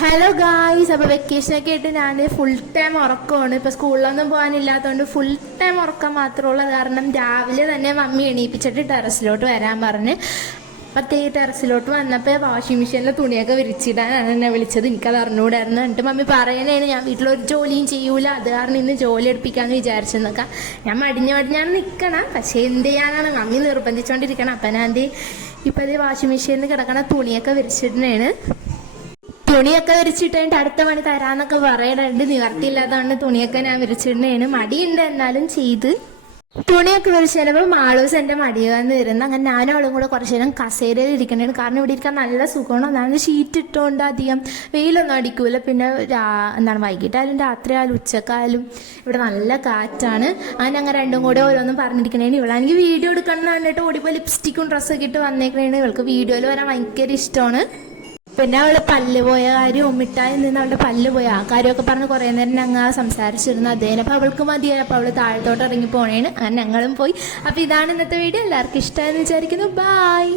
Hello guys, അപ്പോൾ വെക്കേഷനൊക്കെ ആയിട്ട് ഞാൻ ഫുൾ ടൈം ഉറക്കമാണ്. ഇപ്പോൾ സ്കൂളിലൊന്നും പോകാനില്ലാത്തതുകൊണ്ട് ഫുൾ ടൈം ഉറക്കം മാത്രമുള്ള കാരണം രാവിലെ തന്നെ മമ്മി എണീപ്പിച്ചിട്ട് ടെറസിലോട്ട് വരാൻ പറഞ്ഞ് അപ്പത്തേക്ക് ടെറസിലോട്ട് വന്നപ്പോൾ വാഷിംഗ് മെഷീനിൽ തുണിയൊക്കെ വിരിച്ചിടാനാണ് എന്നെ വിളിച്ചത്. എനിക്കത് അറിഞ്ഞുകൂടായിരുന്നു. എന്നിട്ട് മമ്മി പറയണേന് ഞാൻ വീട്ടിലൊരു ജോലിയും ചെയ്യൂല, അത് കാരണം ഇന്ന് ജോലി എടുപ്പിക്കാമെന്ന് വിചാരിച്ചെന്നൊക്കെ. ഞാൻ മടിഞ്ഞാണ് നിൽക്കണം, പക്ഷേ എന്ത് ചെയ്യാനാണ്, മമ്മി നിർബന്ധിച്ചുകൊണ്ടിരിക്കണം. അപ്പം ഞാൻ ഇപ്പം അത് വാഷിംഗ് മെഷീനിൽ കിടക്കണ തുണിയൊക്കെ വിരിച്ചിടുന്നതാണ്. തുണിയൊക്കെ വിരിച്ചിട്ട് അടുത്ത പണി തരാന്നൊക്കെ പറയണുണ്ട്. നിവർത്തിയില്ലാത്തതുകൊണ്ട് തുണിയൊക്കെ ഞാൻ വിരിച്ചിടുന്നതാണ്. മടിയുണ്ട്, എന്നാലും ചെയ്ത് തുണിയൊക്കെ വിരിച്ചപ്പോൾ മാളൂസ് എൻ്റെ മടിയിൽ വന്ന് വരുന്നത്. അങ്ങനെ ഞാനും അവളും കൂടെ കുറച്ച് നേരം കസേരയിൽ ഇരിക്കണേണ്. കാരണം ഇവിടെ ഇരിക്കാൻ നല്ല സുഖമാണ്. ഒന്നാമത് ഷീറ്റ് ഇട്ടുകൊണ്ട് അധികം വെയിലൊന്നും അടിക്കൂല. പിന്നെ വൈകിട്ടായാലും രാത്രിയായാലും ഉച്ചക്കായാലും ഇവിടെ നല്ല കാറ്റാണ്. അങ്ങനെ രണ്ടും കൂടെ ഓരോന്നും പറഞ്ഞിരിക്കണേന്. ഇവളാണെങ്കിൽ വീഡിയോ എടുക്കണം എന്ന് പറഞ്ഞിട്ട് ഓടിപ്പോൾ ലിപ്സ്റ്റിക്കും ഡ്രസ്സൊക്കെ ഇട്ട് വന്നേക്കണേണ്. ഇവൾക്ക് വീഡിയോയിൽ വരാൻ ഭയങ്കര ഇഷ്ടമാണ്. പിന്നെ അവള് പല്ല് പോയ കാര്യവും മിഠായി നിന്ന് അവളുടെ പല്ല് പോയ ആ കാര്യമൊക്കെ പറഞ്ഞ് കുറേ നേരം ഞങ്ങൾ സംസാരിച്ചിരുന്നു. അദ്ദേഹം അപ്പോൾ അവൾക്ക് മതിയായി. അപ്പോൾ അവള് താഴത്തോട്ട് ഇറങ്ങി പോണേണ്. അങ്ങനെ ഞങ്ങളും പോയി. അപ്പോൾ ഇതാണ് ഇന്നത്തെ വീഡിയോ. എല്ലാവർക്കും ഇഷ്ടമായെന്ന് വിചാരിക്കുന്നു. ബൈ.